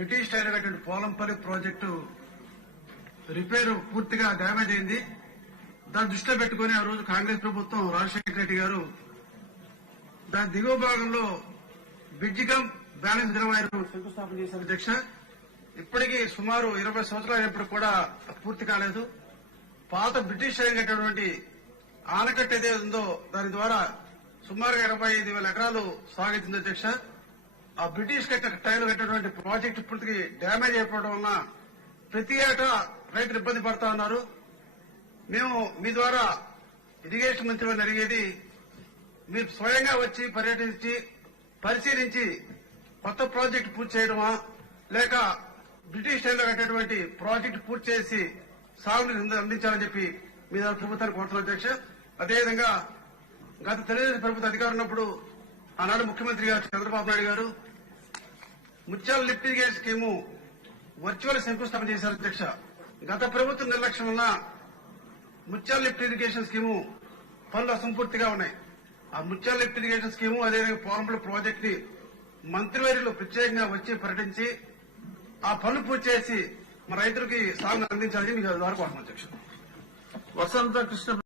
British style అయినటువంటి Polampalli project repair పూర్తిగా damage అయింది. దాన్ని దృష్టిలో పెట్టుకుని ఆ రోజు కాంగ్రెస్ ప్రభుత్వం రాజశేఖర రెడ్డి గారు దాని దిగువ భాగంలో బ్రిడ్జికం బ్యాలెన్స్ రిజర్వాయర్ శంకుస్థాపన చేశారు అధ్యక్ష. ఇప్పటికీ సుమారు ఇరవై సంవత్సరాలు అయినప్పుడు కూడా పూర్తి కాలేదు. పాత బ్రిటిష్ అయినటువంటి ఆనకట్ట ఏదైతే ఉందో దాని ద్వారా సుమారుగా ఇరవై ఐదు వేల ఎకరాలు సాగుతుంది అధ్యక్ష. ఆ బ్రిటిష్ కట్ట టైల్ కట్టినటువంటి ప్రాజెక్టు పూర్తికి డ్యామేజ్ అయిపోవడం వలన ప్రతి ఏటా రైతులు ఇబ్బంది పడతా ఉన్నారు. మేము మీ ద్వారా ఇరిగేషన్ మంత్రి వారిని అడిగేది మీరు స్వయంగా వచ్చి పర్యటించి పరిశీలించి కొత్త ప్రాజెక్టు పూర్తి చేయడమా లేక బ్రిటిష్ టైంలో కట్టినటువంటి ప్రాజెక్టు పూర్తి చేసి సాగుని అందించాలని చెప్పి మీ ద్వారా ప్రభుత్వాన్ని కోరుతున్నాం అధ్యక్ష. అదేవిధంగా గత తెలుగుదేశం ప్రభుత్వ అధికారం ఉన్నప్పుడు ఆనాడు ముఖ్యమంత్రి గారు చంద్రబాబు నాయుడు గారు ముత్యాల లిఫ్ట్ ఇరిగేషన్ స్కీము వర్చువల్ శంకుస్థాపన చేశారు అధ్యక్ష. గత ప్రభుత్వం నిర్లక్ష్యం ఉన్న ముత్యాల లిఫ్ట్ ఇరిగేషన్ స్కీము పనులు అసంపూర్తిగా ఉన్నాయి. ఆ ముత్యాల లిఫ్ట్ ఇరిగేషన్ స్కీము అదేవిధంగా పోరంపుల ప్రాజెక్ట్ని మంత్రివర్యులు ప్రత్యేకంగా వచ్చి పర్యటించి ఆ పనులు పూర్తి చేసి మన రైతులకి సాగు అందించాలని మీకు ద్వారా కోరుతున్నాం అధ్యక్ష. వసంత కృష్ణ